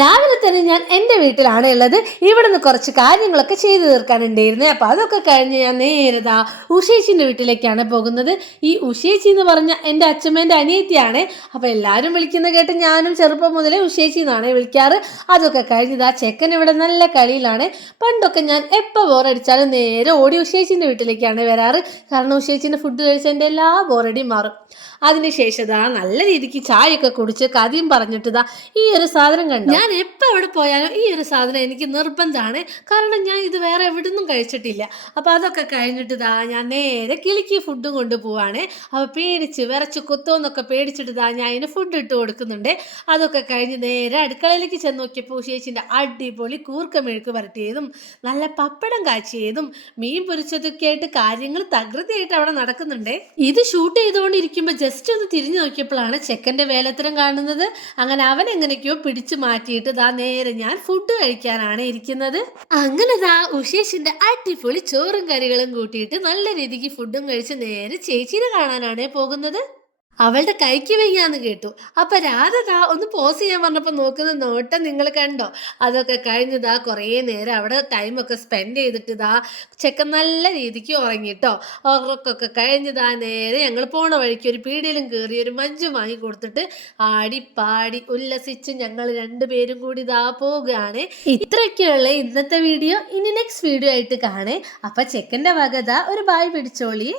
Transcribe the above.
രാവിലെ തന്നെ ഞാൻ എൻ്റെ വീട്ടിലാണ് ഉള്ളത്. ഇവിടുന്ന് കുറച്ച് കാര്യങ്ങളൊക്കെ ചെയ്തു തീർക്കാനുണ്ടായിരുന്നേ. അപ്പോൾ അതൊക്കെ കഴിഞ്ഞ് ഞാൻ നേരതാ ഉഷേച്ചിൻ്റെ വീട്ടിലേക്കാണ് പോകുന്നത്. ഈ ഉഷേച്ചി എന്ന് പറഞ്ഞാൽ എൻ്റെ അച്ഛമ്മേൻ്റെ അനിയത്തിയാണ്. അപ്പോൾ എല്ലാവരും വിളിക്കുന്ന കേട്ട് ഞാനും ചെറുപ്പം മുതലേ ഉഷേച്ചി എന്നാണ് വിളിക്കാറ്. അതൊക്കെ കഴിഞ്ഞതാ ചെക്കൻ ഇവിടെ നല്ല കളിയിലാണ്. പണ്ടൊക്കെ ഞാൻ എപ്പോൾ ബോറടിച്ചാലും നേരെ ഓടി ഉഷേച്ചിൻ്റെ വീട്ടിലേക്കാണ് വരാറ്. കാരണം ഉഷേച്ചിൻ്റെ ഫുഡ് കഴിച്ചാൽ എൻ്റെ എല്ലാ ബോറടിയും മാറും. അതിനുശേഷം ഇതാ നല്ല രീതിക്ക് ചായയൊക്കെ കുടിച്ച് കഥയും പറഞ്ഞിട്ട് ഈ ഒരു സാധനം കണ്ടു. ഞാൻ എപ്പോൾ എവിടെ പോയാലും ഈ ഒരു സാധനം എനിക്ക് നിർബന്ധമാണ്. കാരണം ഞാൻ ഇത് വേറെ എവിടെ നിന്നും കഴിച്ചിട്ടില്ല. അപ്പോൾ അതൊക്കെ കഴിഞ്ഞിട്ട് ഞാൻ നേരെ കിളിക്ക് ഫുഡും കൊണ്ടുപോവാണ്. അപ്പോൾ പേടിച്ച് വിറച്ച് കുത്തോന്നൊക്കെ പേടിച്ചിട്ട് ഞാൻ അതിന് ഫുഡ് ഇട്ട് കൊടുക്കുന്നുണ്ട്. അതൊക്കെ കഴിഞ്ഞ് നേരെ അടുക്കളയിലേക്ക് ചെന്ന് നോക്കിയപ്പോൾ ഉഷേച്ചിൻ്റെ അടിപൊളി കൂർക്ക മെഴുക്ക് വരട്ടിയതും നല്ല പപ്പടം കാച്ചിയതും മീൻ പൊരിച്ചതൊക്കെ ആയിട്ട് കാര്യങ്ങൾ തകൃതിയായിട്ട് അവിടെ നടക്കുന്നുണ്ട്. ഇത് ഷൂട്ട് ചെയ്തുകൊണ്ടിരിക്കുമ്പോൾ ജസ്റ്റ് ഒന്ന് തിരിഞ്ഞു നോക്കിയപ്പോഴാണ് ചെക്കൻ്റെ വേലത്തരം കാണുന്നത്. അങ്ങനെ അവൻ എങ്ങനെയൊക്കെയോ പിടിച്ചു മാറ്റിയിട്ട് നേരെ ഞാൻ ഫുഡ് കഴിക്കാനാണ് ഇരിക്കുന്നത്. അങ്ങനെ ഉഷേഷിന്റെ അടിപൊളി ചോറും കറികളും കൂട്ടിയിട്ട് നല്ല രീതിക്ക് ഫുഡും കഴിച്ച് നേരെ ചേച്ചീനെ കാണാനാണ് പോകുന്നത്. അവളുടെ കൈക്ക് വയ്യാന്ന് കേട്ടു. അപ്പൊ രാധ ഒന്ന് പോസ് ചെയ്യാൻ പറഞ്ഞപ്പോൾ നോക്കുന്ന നോട്ടം നിങ്ങൾ കണ്ടോ? അതൊക്കെ കഴിഞ്ഞതാ കുറേ നേരം അവിടെ ടൈമൊക്കെ സ്പെൻഡ് ചെയ്തിട്ട് ചെക്കൻ നല്ല രീതിക്ക് ഉറങ്ങിട്ടോ. ഉറക്കൊക്കെ കഴിഞ്ഞതാ നേരെ ഞങ്ങൾ പോണ വഴിക്ക് ഒരു പീടിയിലും കയറി ഒരു മജ്ജ് വാങ്ങി കൊടുത്തിട്ട് ആടി പാടി ഉല്ലസിച്ച് ഞങ്ങൾ രണ്ടുപേരും കൂടി പോവുകയാണ്. ഇത്രയൊക്കെയുള്ള ഇന്നത്തെ വീഡിയോ. ഇനി നെക്സ്റ്റ് വീഡിയോ ആയിട്ട് കാണേ. അപ്പൊ ചെക്കൻ്റെ വക ഒരു ബായ് പിടിച്ചോളി.